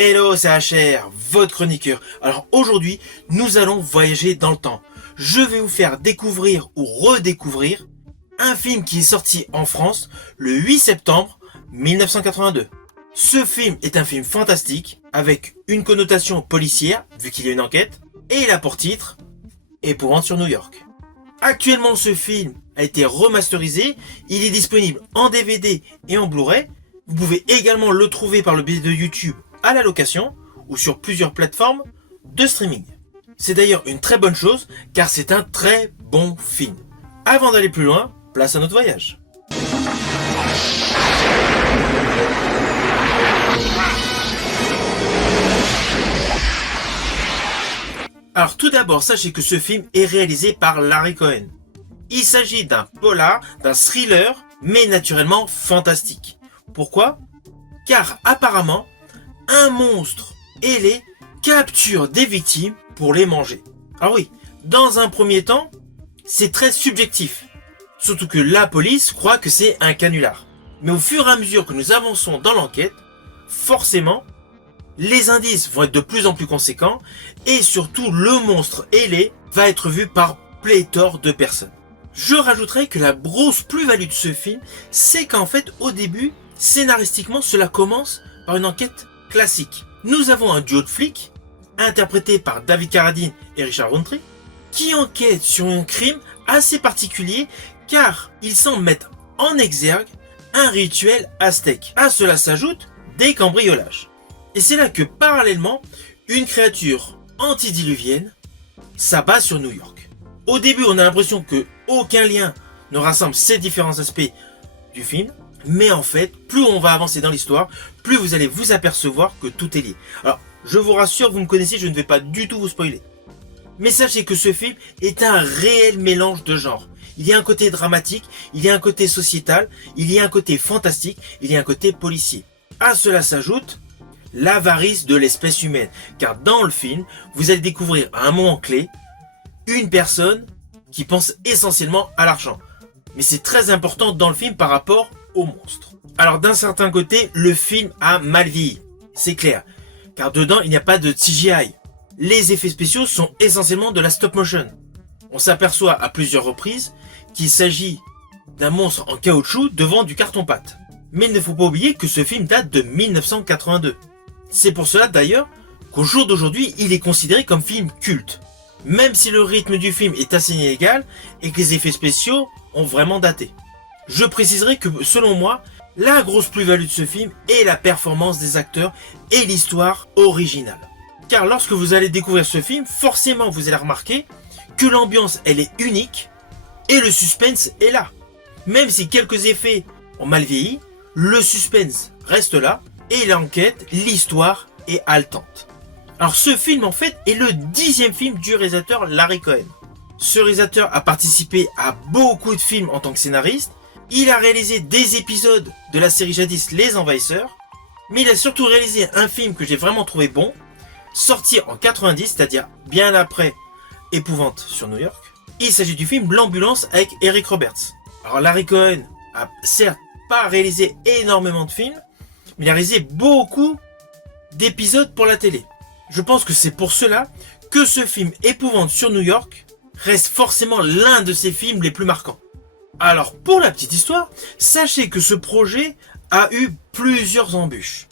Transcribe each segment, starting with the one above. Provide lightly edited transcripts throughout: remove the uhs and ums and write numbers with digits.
Hello, c'est HR, votre chroniqueur. Alors aujourd'hui, nous allons voyager dans le temps. Je vais vous faire découvrir ou redécouvrir un film qui est sorti en France le 8 septembre 1982. Ce film est un film fantastique avec une connotation policière, vu qu'il y a une enquête, et il a pour titre Épouvante sur New York. Actuellement, ce film a été remasterisé, il est disponible en DVD et en Blu-ray. Vous pouvez également le trouver par le biais de YouTube à la location ou sur plusieurs plateformes de streaming. C'est d'ailleurs une très bonne chose car c'est un très bon film. Avant d'aller plus loin, place à notre voyage. Alors tout d'abord, sachez que ce film est réalisé par Larry Cohen. Il s'agit d'un polar, d'un thriller, mais naturellement fantastique. Pourquoi ? Car apparemment, un monstre ailé capture des victimes pour les manger. Alors oui, dans un premier temps, c'est très subjectif. Surtout que la police croit que c'est un canular. Mais au fur et à mesure que nous avançons dans l'enquête, forcément, les indices vont être de plus en plus conséquents et surtout le monstre ailé va être vu par pléthore de personnes. Je rajouterai que la grosse plus-value de ce film, c'est qu'en fait au début, scénaristiquement, cela commence par une enquête classique. Nous avons un duo de flics, interprété par David Carradine et Richard Roundtree, qui enquête sur un crime assez particulier car ils semblent mettre en exergue un rituel aztèque. À cela s'ajoutent des cambriolages. Et c'est là que parallèlement, une créature antidiluvienne s'abat sur New York. Au début, on a l'impression que aucun lien ne rassemble ces différents aspects du film, mais en fait, plus on va avancer dans l'histoire, plus vous allez vous apercevoir que tout est lié. Alors, je vous rassure, vous me connaissez, je ne vais pas du tout vous spoiler. Mais sachez que ce film est un réel mélange de genres. Il y a un côté dramatique, il y a un côté sociétal, il y a un côté fantastique, il y a un côté policier. À cela s'ajoute l'avarice de l'espèce humaine, car dans le film, vous allez découvrir à un moment clé une personne qui pense essentiellement à l'argent. Mais c'est très important dans le film par rapport au monstre. Alors d'un certain côté, le film a mal vieilli, c'est clair, car dedans il n'y a pas de CGI. Les effets spéciaux sont essentiellement de la stop motion. On s'aperçoit à plusieurs reprises qu'il s'agit d'un monstre en caoutchouc devant du carton-pâte. Mais il ne faut pas oublier que ce film date de 1982. C'est pour cela d'ailleurs qu'au jour d'aujourd'hui, il est considéré comme film culte. Même si le rythme du film est assez inégal et que les effets spéciaux ont vraiment daté. Je préciserai que selon moi, la grosse plus-value de ce film est la performance des acteurs et l'histoire originale. Car lorsque vous allez découvrir ce film, forcément vous allez remarquer que l'ambiance elle est unique et le suspense est là. Même si quelques effets ont mal vieilli, le suspense reste là et l'enquête, l'histoire est haletante. Alors ce film en fait est le 10e film du réalisateur Larry Cohen. Ce réalisateur a participé à beaucoup de films en tant que scénariste. Il a réalisé des épisodes de la série jadis Les Envahisseurs. Mais il a surtout réalisé un film que j'ai vraiment trouvé bon, sorti en 90, c'est-à-dire bien après Épouvante sur New York. Il s'agit du film L'Ambulance avec Eric Roberts. Alors Larry Cohen a certes pas réalisé énormément de films, mais il a réalisé beaucoup d'épisodes pour la télé. Je pense que c'est pour cela que ce film Épouvante sur New York reste forcément l'un de ses films les plus marquants. Alors pour la petite histoire, sachez que ce projet a eu plusieurs embûches.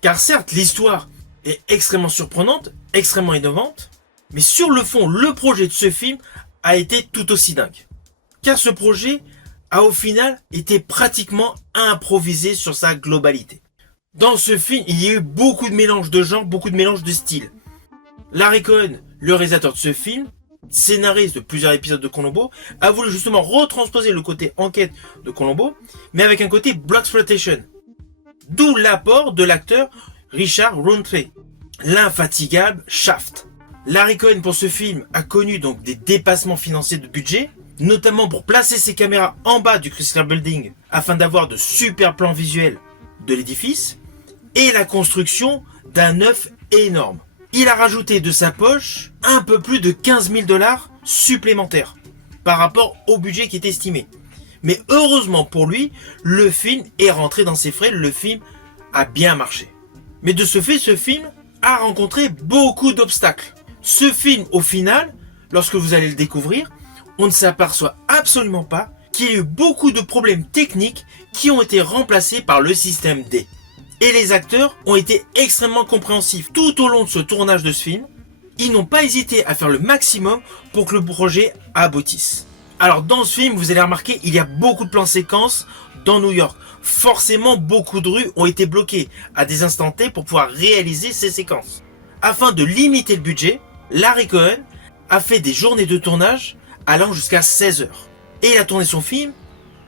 Car certes l'histoire est extrêmement surprenante, extrêmement innovante, mais sur le fond le projet de ce film a été tout aussi dingue. Car ce projet a au final été pratiquement improvisé sur sa globalité. Dans ce film, il y a eu beaucoup de mélanges de genres, beaucoup de mélanges de styles. Larry Cohen, le réalisateur de ce film, scénariste de plusieurs épisodes de Columbo, a voulu justement retransposer le côté enquête de Columbo, mais avec un côté blaxploitation. D'où l'apport de l'acteur Richard Roundtree, l'infatigable Shaft. Larry Cohen pour ce film a connu donc des dépassements financiers de budget, notamment pour placer ses caméras en bas du Chrysler Building afin d'avoir de super plans visuels de l'édifice, et la construction d'un œuf énorme. Il a rajouté de sa poche un peu plus de 15 000 $ supplémentaires par rapport au budget qui est estimé. Mais heureusement pour lui, le film est rentré dans ses frais, le film a bien marché. Mais de ce fait, ce film a rencontré beaucoup d'obstacles. Ce film, au final, lorsque vous allez le découvrir, on ne s'aperçoit absolument pas qu'il y a eu beaucoup de problèmes techniques qui ont été remplacés par le système D. Et les acteurs ont été extrêmement compréhensifs tout au long de ce tournage de ce film. Ils n'ont pas hésité à faire le maximum pour que le projet aboutisse. Alors dans ce film, vous allez remarquer, il y a beaucoup de plans séquences dans New York. Forcément, beaucoup de rues ont été bloquées à des instants T pour pouvoir réaliser ces séquences. Afin de limiter le budget, Larry Cohen a fait des journées de tournage allant jusqu'à 16 heures. Et il a tourné son film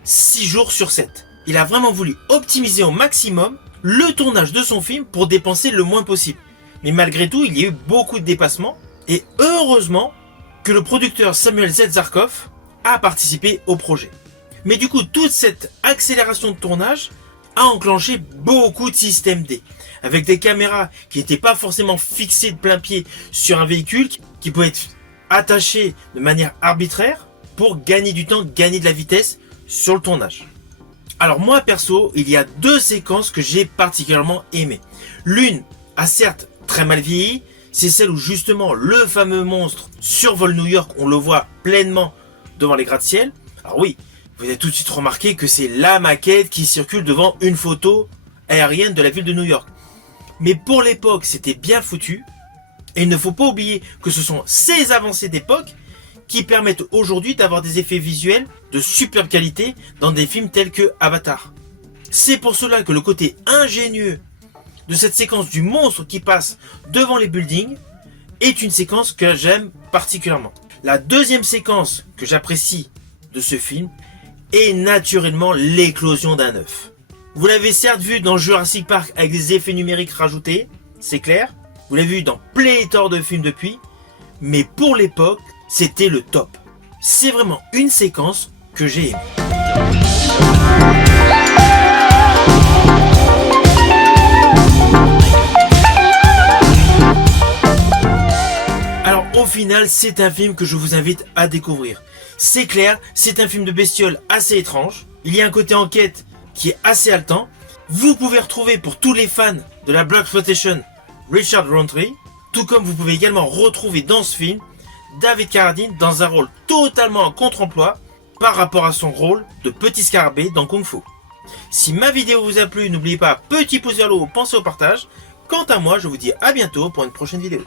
6 jours sur 7. Il a vraiment voulu optimiser au maximum le tournage de son film pour dépenser le moins possible. Mais malgré tout, il y a eu beaucoup de dépassements. Et heureusement que le producteur Samuel Z. Zarkov a participé au projet. Mais du coup, toute cette accélération de tournage a enclenché beaucoup de systèmes D. Avec des caméras qui n'étaient pas forcément fixées de plein pied sur un véhicule, qui pouvaient être attachées de manière arbitraire pour gagner du temps, gagner de la vitesse sur le tournage. Alors moi perso, il y a 2 séquences que j'ai particulièrement aimées. L'une a certes très mal vieilli, c'est celle où justement le fameux monstre survole New York, on le voit pleinement devant les gratte-ciel. Alors oui, vous avez tout de suite remarqué que c'est la maquette qui circule devant une photo aérienne de la ville de New York. Mais pour l'époque, c'était bien foutu. Et il ne faut pas oublier que ce sont ces avancées d'époque qui permettent aujourd'hui d'avoir des effets visuels de superbe qualité dans des films tels que Avatar. C'est pour cela que le côté ingénieux de cette séquence du monstre qui passe devant les buildings est une séquence que j'aime particulièrement. La deuxième séquence que j'apprécie de ce film est naturellement l'éclosion d'un œuf. Vous l'avez certes vu dans Jurassic Park avec des effets numériques rajoutés, c'est clair. Vous l'avez vu dans pléthore de films depuis, mais pour l'époque, c'était le top. C'est vraiment une séquence que j'ai aimée. Alors au final, c'est un film que je vous invite à découvrir. C'est clair, c'est un film de bestiole assez étrange. Il y a un côté enquête qui est assez haletant. Vous pouvez retrouver pour tous les fans de la Blaxploitation Richard Roundtree, tout comme vous pouvez également retrouver dans ce film David Carradine dans un rôle totalement en contre-emploi par rapport à son rôle de petit scarabée dans Kung Fu. Si ma vidéo vous a plu, n'oubliez pas petit pouce vers le haut, pensez au partage. Quant à moi, je vous dis à bientôt pour une prochaine vidéo.